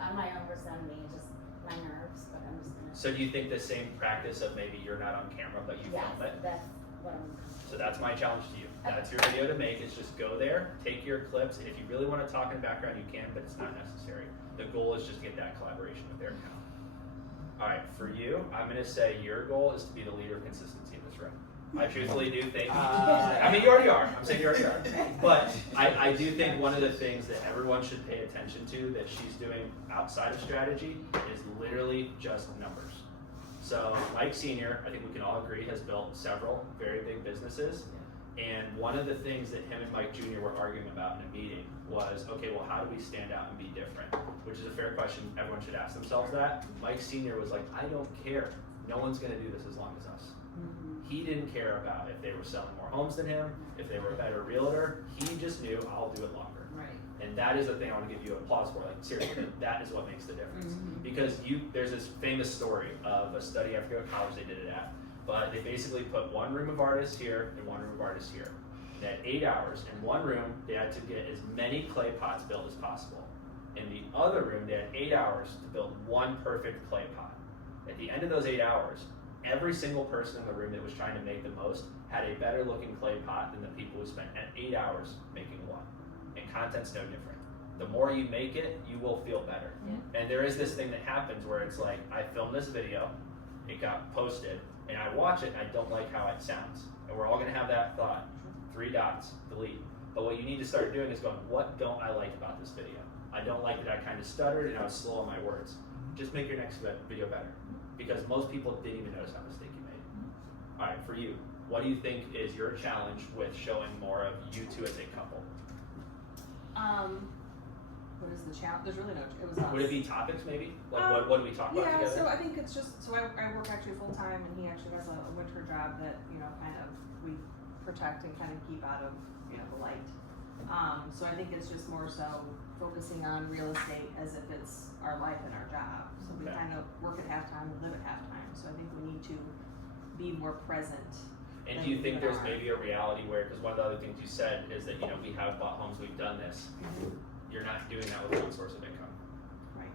I'm my own worst enemy, just my nerves, but I'm just gonna. So do you think the same practice of maybe you're not on camera but you Yes, film it? that's what I'm. So that's my challenge to you. That's your video to make, is just go there, take your clips, and if you really want to talk in the background, you can, but it's not necessary. The goal is just to get that collaboration with their account. Alright, for you, I'm gonna say your goal is to be the leader of consistency in this room. I truthfully do think, I mean, you already are, I'm saying you already are. But I do think one of the things that everyone should pay attention to that she's doing outside of strategy is literally just numbers. So Mike Sr., I think we can all agree, has built several very big businesses. And one of the things that him and Mike Jr. were arguing about in a meeting was, okay, well, how do we stand out and be different? Which is a fair question. Everyone should ask themselves that. Mike Sr. was like, I don't care. No one's going to do this as long as us. He didn't care about if they were selling more homes than him, if they were a better realtor. He just knew, I'll do it longer. Right. And that is the thing I want to give you applause for. Like, seriously, that is what makes the difference. Because there's this famous story of a study, I forget what college they did it at, but they basically put one room of artists here and one room of artists here. They had 8 hours. In one room, they had to get as many clay pots built as possible. In the other room, they had 8 hours to build one perfect clay pot. At the end of those 8 hours, every single person in the room that was trying to make the most had a better looking clay pot than the people who spent 8 hours making one. And content's no different. The more you make it, you will feel better. Yeah. And there is this thing that happens where it's like, I filmed this video, it got posted, and I watch it and I don't like how it sounds. And we're all gonna have that thought. 3 dots, delete. But what you need to start doing is going, what don't I like about this video? I don't like that I kind of stuttered and I was slow on my words. Just make your next video better. Because most people didn't even notice how mistake you made. All right, for you, what do you think is your challenge with showing more of you two as a couple? What is the challenge? There's really no, it was us. Would it be topics maybe? Like what do we talk about Yeah, together? so I think it's just, so I work actually full time and he actually has a winter job that, you know, kind of we protect and kind of keep out of, you know, the light. So I think it's just more so focusing on real estate as if it's our life and our job. So we Okay. kind of work at halftime and live at halftime. So I think we need to be more present. And than do you think we there's are. maybe a reality where, because one of the other things you said is that, you know, we have bought homes, we've done this. You're not doing that with one source of income. Right.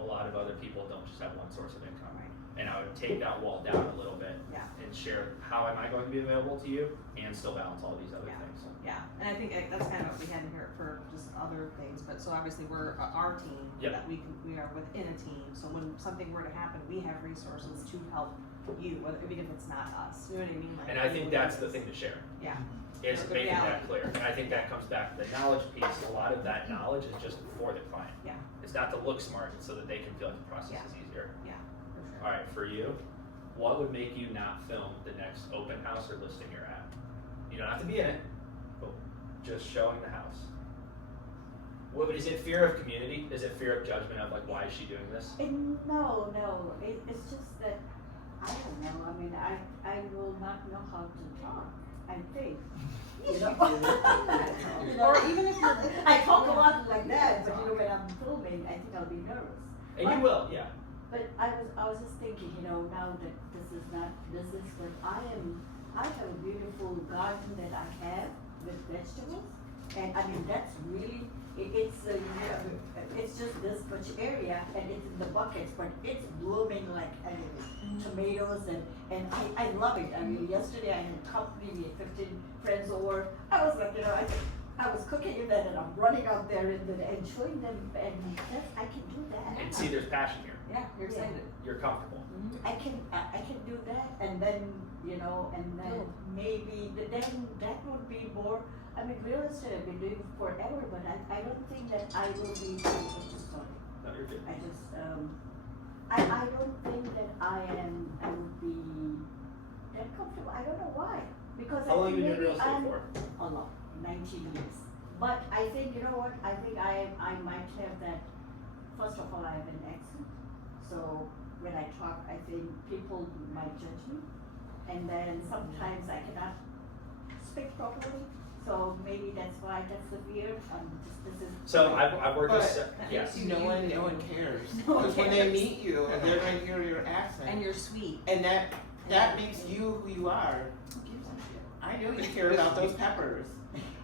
A lot of other people don't just have one source of income. Right. And I would take that wall down a little bit Yeah. and share how am I going to be available to you and still balance all these other Yeah. things. Yeah, and I think that's kind of what we had in here for just other things, but so obviously we're our team, Yep. that we are within a team, so when something were to happen, we have resources to help you, whether, even if it's not us, you know what I mean? Like, And I think that's the thing to share. Yeah. Is The making that reality. clear. And I think that comes back to the knowledge piece. A lot of that knowledge is just for the client. Yeah. It's not to look smart, it's so that they can feel like the process Yeah. is easier. Yeah, for sure. Alright, for you, what would make you not film the next open house or listing you're at? You don't have to be in it, but just showing the house. What, is it fear of community? Is it fear of judgment of like, why is she doing this? No, it's just that, I don't know, I mean, I will not know how to talk and think. You know? You know, Or even if you're, I talk a lot like that, but you know, when I'm filming, I think I'll be nervous. And you will, yeah. But I was just thinking, you know, now that this is not business, but I have a beautiful garden that I have with vegetables, and I mean, that's really, it's just this much area, and it's in the buckets, but it's blooming like, I mean, tomatoes, and I love it. I mean, yesterday I had company, we had 15 friends over, I was like, you know, I was cooking in that, and I'm running out there and showing them, and I can do that. And see, there's passion here. yeah, you're excited. You're comfortable. I can do that, and then, you know, and then maybe, then that would be more, I mean, real estate I've been doing forever, but I don't think that I will be, sorry, No, you're good. I just, I don't think that I would be that comfortable, I don't know why, because How I long have think you been doing maybe real estate I'm, for? a lot, 19 years. But I think, you know what, I think I might have that, first of all, I have an accent, so when I talk, I think people might judge me, and then sometimes I cannot speak properly, so maybe that's why, that's the fear, this is. So I've worked with, But- yes. No one cares. No one Because when they cares. meet you and they're gonna hear your accent, And you're sweet. and that makes you who you are. Who gives a shit? I know you care about those peppers.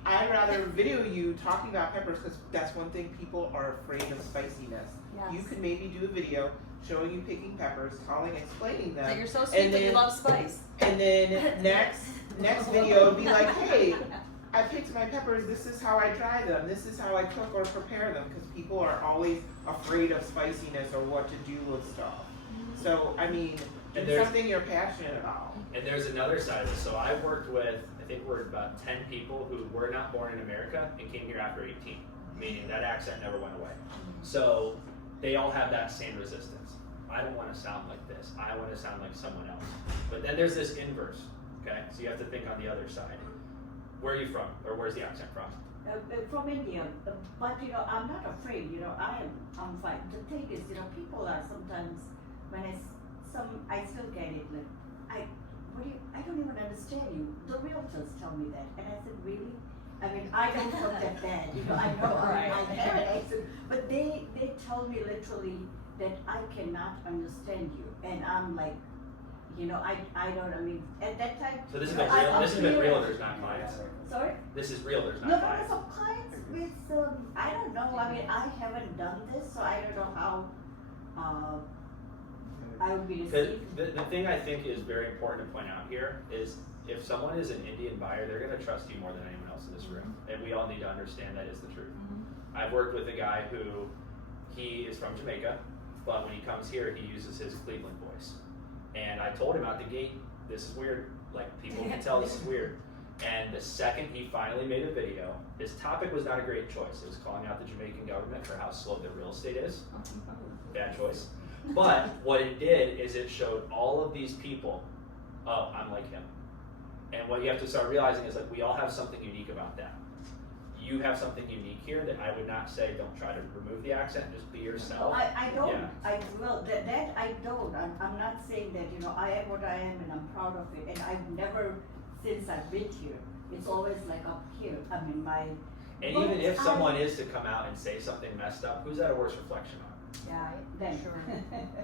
I'd rather video you talking about peppers because that's one thing people are afraid of spiciness. Yes. You could maybe do a video showing you picking peppers, explaining them. That you're so sweet, and but you then- love spice. And then next video be like, hey, I picked my peppers, this is how I dry them, this is how I cook or prepare them, because people are always afraid of spiciness or what to do with stuff. So, I mean, And do there's- something you're passionate about. And there's another side of this. So I've worked with, I think we're about 10 people who were not born in America and came here after 18, meaning that accent never went away. So they all have that same resistance. I don't want to sound like this. I want to sound like someone else. But then there's this inverse, okay? So you have to think on the other side. Where are you from? Or where's the accent from? From India, but I'm not afraid, I'm fine. The thing is, people are sometimes, when I still get it, like, I don't even understand you. The realtors tell me that, and I said, really? I mean, I don't feel that bad, I know I have an accent, but they tell me literally that I cannot understand you, and I'm like, I don't, at that time. So this is I'm with here. realtors, not clients. Sorry? This is realtors, No, not no, clients. some clients with, I don't know, I haven't done this, so I don't know how, I would be received. The thing I think is very important to point out here is if someone is an Indian buyer, they're going to trust you more than anyone else in this room. And we all need to understand that is the truth. I've worked with a guy who, he is from Jamaica, but when he comes here, he uses his Cleveland voice. And I told him out the gate, this is weird. Like, people can tell this is weird. And the second he finally made a video, his topic was not a great choice. It was calling out the Jamaican government for how slow their real estate is. Bad choice. But what it did is it showed all of these people, oh, I'm like him. And what you have to start realizing is, like, we all have something unique about that. You have something unique here that I would not say don't try to remove the accent, just be yourself. I don't, Yeah. I will, that I don't, I'm not saying that, I am what I am and I'm proud of it, and I've never, since I've been here, it's always like up here, And but even if I- someone is to come out and say something messed up, who's that a worse reflection on? Yeah, then. Sure.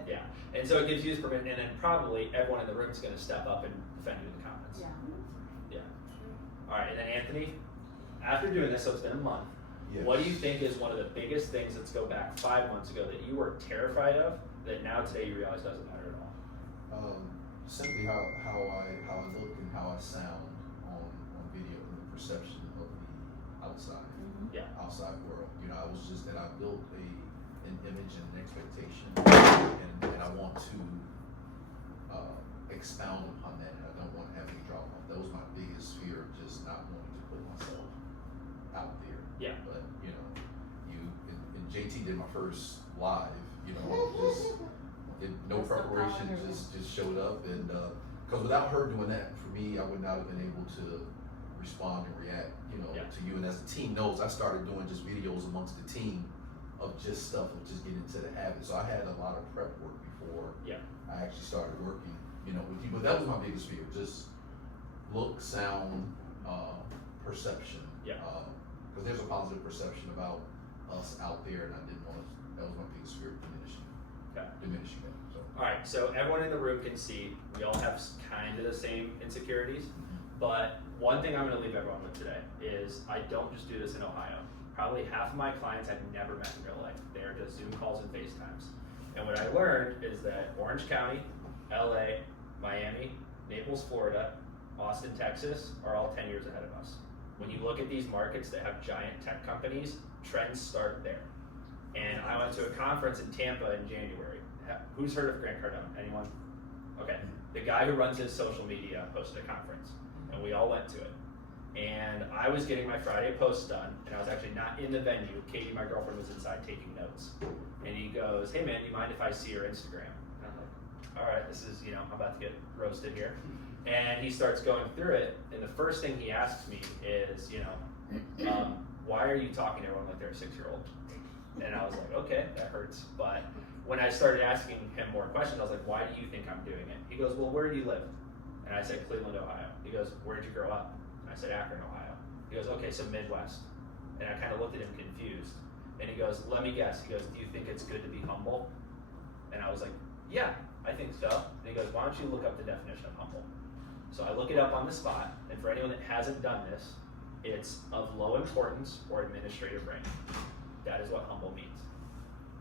Yeah. And so it gives you this permission, and then probably everyone in the room is going to step up and defend you in the comments. Yeah. All right, and then Anthony, after doing this, so it's been a month, Yes. what do you think is one of the biggest things, let's go back 5 months ago, that you were terrified of, that now today you realize doesn't matter at all? Simply how I look and how I sound on video and the perception of the outside outside world. I was just that I built an image and an expectation, and I want to expound upon that. And I don't want to have any drop off. That was my biggest fear, just not wanting to put myself out there. Yeah. But and JT did my first live. Just no That's the preparation, power. just showed up, and because without her doing that for me, I would not have been able to respond and react, to you. And as the team knows, I started doing just videos amongst the team of just stuff of just getting into the habit. So I had a lot of prep work before I actually started working, with you. But that was my biggest fear: just look, sound, perception. Yeah. Because there's a positive perception about us out there, and I didn't want to. That was my biggest fear: diminishing that. So. All right, so everyone in the room can see we all have kind of the same insecurities, but one thing I'm going to leave everyone with today is I don't just do this in Ohio. Probably half of my clients I've never met in real life. They're just Zoom calls and FaceTimes. And what I learned is that Orange County, LA, Miami, Naples, Florida, Austin, Texas are all 10 years ahead of us. When you look at these markets that have giant tech companies, trends start there. And I went to a conference in Tampa in January. Who's heard of Grant Cardone? Anyone? Okay. The guy who runs his social media hosted a conference, and we all went to it. And I was getting my Friday post done, and I was actually not in the venue. Katie, my girlfriend, was inside taking notes. And he goes, "Hey man, do you mind if I see your Instagram?" And I'm like, all right, this is, I'm about to get roasted here. And he starts going through it, and the first thing he asks me is, why are you talking to everyone like they're a 6-year-old? And I was like, okay, that hurts. But when I started asking him more questions, I was like, why do you think I'm doing it? He goes, well, where do you live? And I said, Cleveland, Ohio. He goes, where did you grow up? And I said, Akron, Ohio. He goes, okay, so Midwest. And I kind of looked at him confused. And he goes, let me guess. He goes, do you think it's good to be humble? And I was like, yeah, I think so. And he goes, why don't you look up the definition of humble? So I look it up on the spot. And for anyone that hasn't done this, it's of low importance or administrative rank. That is what humble means.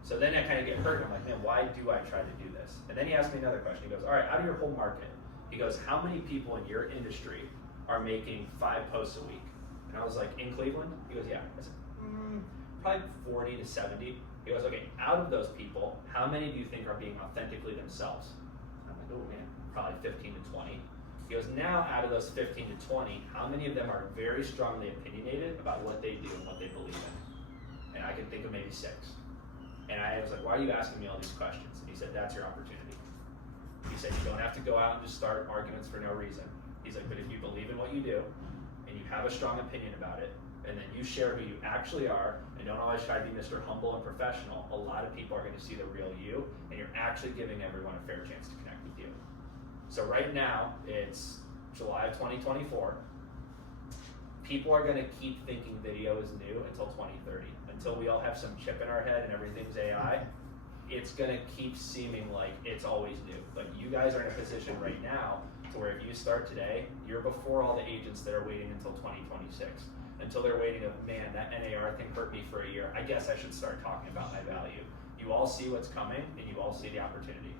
So then I kind of get hurt, and I'm like, man, why do I try to do this? And then he asked me another question. He goes, all right, out of your whole market, he goes, how many people in your industry are making 5 posts a week? And I was like, in Cleveland? He goes, yeah. I said, probably 40 to 70. He goes, okay, out of those people, how many do you think are being authentically themselves? I'm like, oh man, probably 15 to 20. He goes, now out of those 15 to 20, how many of them are very strongly opinionated about what they do and what they believe in? And I can think of maybe 6. And I was like, why are you asking me all these questions? And he said, that's your opportunity. He said, you don't have to go out and just start arguments for no reason. He's like, but if you believe in what you do, and you have a strong opinion about it, and then you share who you actually are, and don't always try to be Mr. Humble and professional, a lot of people are going to see the real you, and you're actually giving everyone a fair chance to connect with you. So right now, it's July of 2024. People are going to keep thinking video is new until 2030. Until we all have some chip in our head and everything's AI, it's going to keep seeming like it's always new. Like, you guys are in a position right now to where if you start today, you're before all the agents that are waiting until 2026. Until they're waiting of, man, that NAR thing hurt me for a year. I guess I should start talking about my value. You all see what's coming, and you all see the opportunity.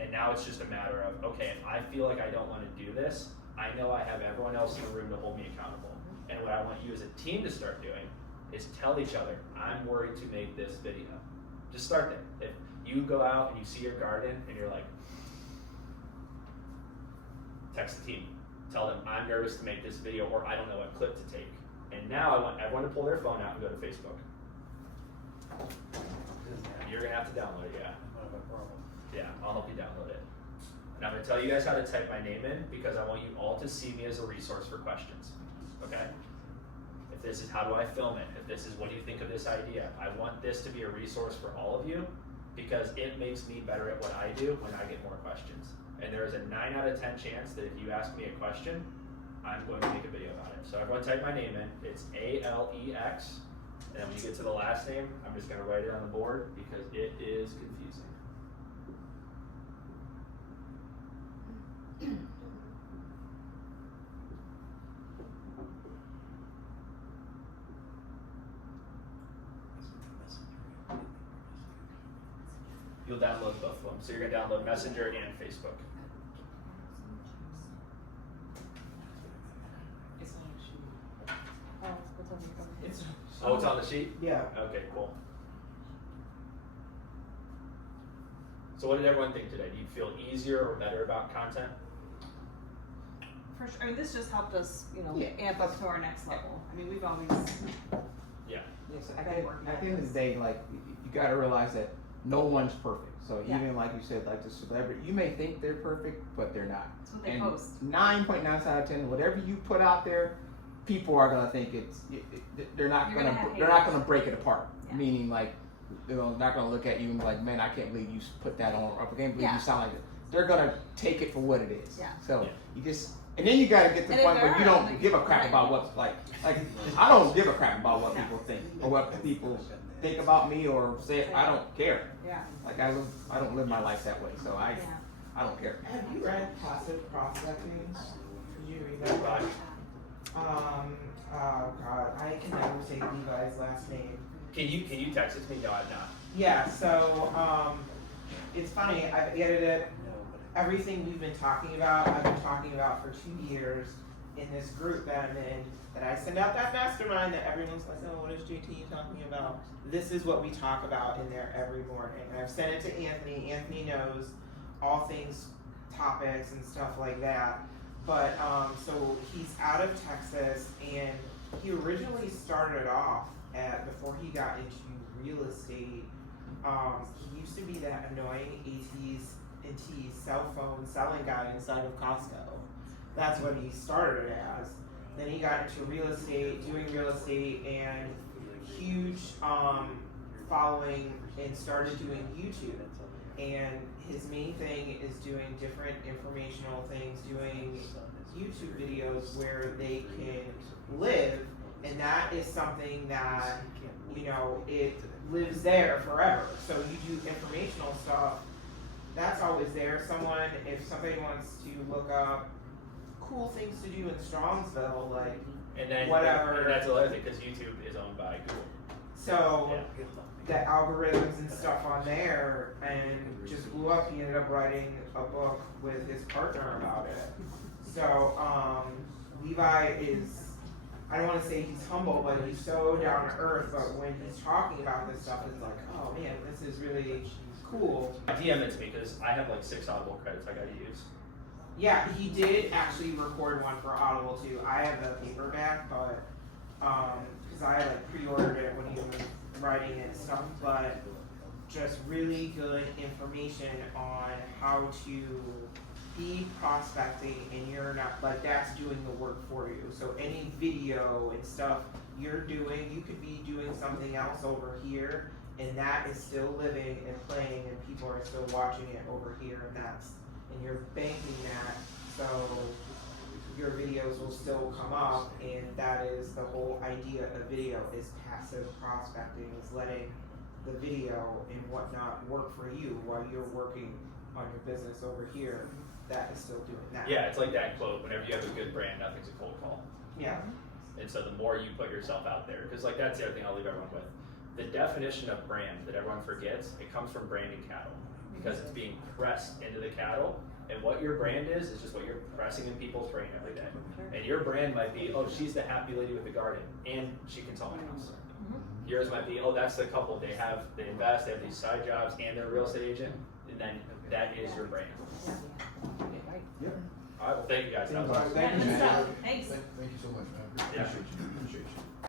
And now it's just a matter of, okay, if I feel like I don't want to do this, I know I have everyone else in the room to hold me accountable. And what I want you as a team to start doing is tell each other, I'm worried to make this video. Just start there. If you go out and you see your garden and you're like, text the team. Tell them, I'm nervous to make this video, or I don't know what clip to take. And now I want everyone to pull their phone out and go to Facebook. You're going to have to download it, yeah. Not my problem. Yeah, I'll help you download it. And I'm going to tell you guys how to type my name in because I want you all to see me as a resource for questions. Okay? If this is how do I film it, if this is what do you think of this idea, I want this to be a resource for all of you because it makes me better at what I do when I get more questions. And there is a 9 out of 10 chance that if you ask me a question, I'm going to make a video about it. So everyone type my name in. It's ALEX. And then when you get to the last name, I'm just going to write it on the board because it is confusing. You'll download both of them. So you're going to download Messenger and Facebook. Oh, it's on the sheet? Yeah. Okay, cool. So what did everyone think today? Do you feel easier or better about content? For sure. I mean, this just helped us, Yeah. amp up to our next level. I mean, we've always. Yeah. Yes, I've at been working the on end of this. the day, like, you gotta realize that no one's perfect. So Yeah. even like you said, like the celebrity, you may think they're perfect, but they're not. That's what they And post. 9.9 out of 10, whatever you put out there, people are gonna think they're not You're gonna gonna have they're not haters. gonna break it apart. Yeah. Meaning like they're not gonna look at you and be like, man, I can't believe you put that on, or I can't believe Yeah. you sound like that. They're gonna take it for what it is. Yeah. So Yeah. you just. And then you gotta get to the And if point where there you are, don't like, give a crap right. about what's like I don't give a crap about what No. people think or what people think about me or say. I don't care. Yeah. Like I don't live my life that way, so Yeah. I don't care. Have you read Passive Prospecting? Did you read that book? Oh god, I can never say Levi's last name. Can you text it to me? No, I've not. Yeah, so it's funny, I've edited everything we've been talking about, I've been talking about for 2 years in this group that I'm in, that I send out that mastermind that everyone's like, oh, what is JT talking about? This is what we talk about in there every morning. And I've sent it to Anthony. Anthony knows all things topics and stuff like that. But so he's out of Texas, and he originally started off before he got into real estate. He used to be that annoying AT&T cell phone selling guy inside of Costco. That's what he started as. Then he got into real estate, doing real estate, and huge following, and started doing YouTube. And his main thing is doing different informational things, doing YouTube videos where they can live, and that is something that, it lives there forever. So you do informational stuff, that's always there. If somebody wants to look up cool things to do in Strongsville, like And then whatever. And that's another thing because YouTube is owned by Google. so Yeah. the algorithms and stuff on there, and just blew up. He ended up writing a book with his partner about it. So Levi is I don't want to say he's humble, but he's so down to earth. But when he's talking about this stuff, it's like, oh man, this is really cool. DM it to me because I have like 6 Audible credits I gotta use. Yeah, he did actually record one for Audible too. I have the paperback, but because I like pre-ordered it when he was writing it and stuff. But just really good information on how to be prospecting, and you're not like that's doing the work for you. So any video and stuff you're doing, you could be doing something else over here, and that is still living and playing, and people are still watching it over here, and you're banking that, so your videos will still come up, and that is the whole idea of video is passive prospecting, is letting the video and whatnot work for you while you're working on your business over here. That is still doing that. Yeah, it's like that quote, whenever you have a good brand, nothing's a cold call. Yeah. And so the more you put yourself out there, because like that's the other thing I'll leave everyone with. The definition of brand that everyone forgets, it comes from branding cattle. Because it's being pressed into the cattle, and what your brand is just what you're pressing in people's brain every day. And your brand might be, oh, she's the happy lady with the garden, and she can sell my house. Yours might be, oh, that's the couple, they invest, they have these side jobs, and they're a real estate agent, and then that is your brand. Yeah. All right, well, thank you guys. That was awesome. Thank you. Thanks. Thank you so much, man. Yeah. Appreciate you.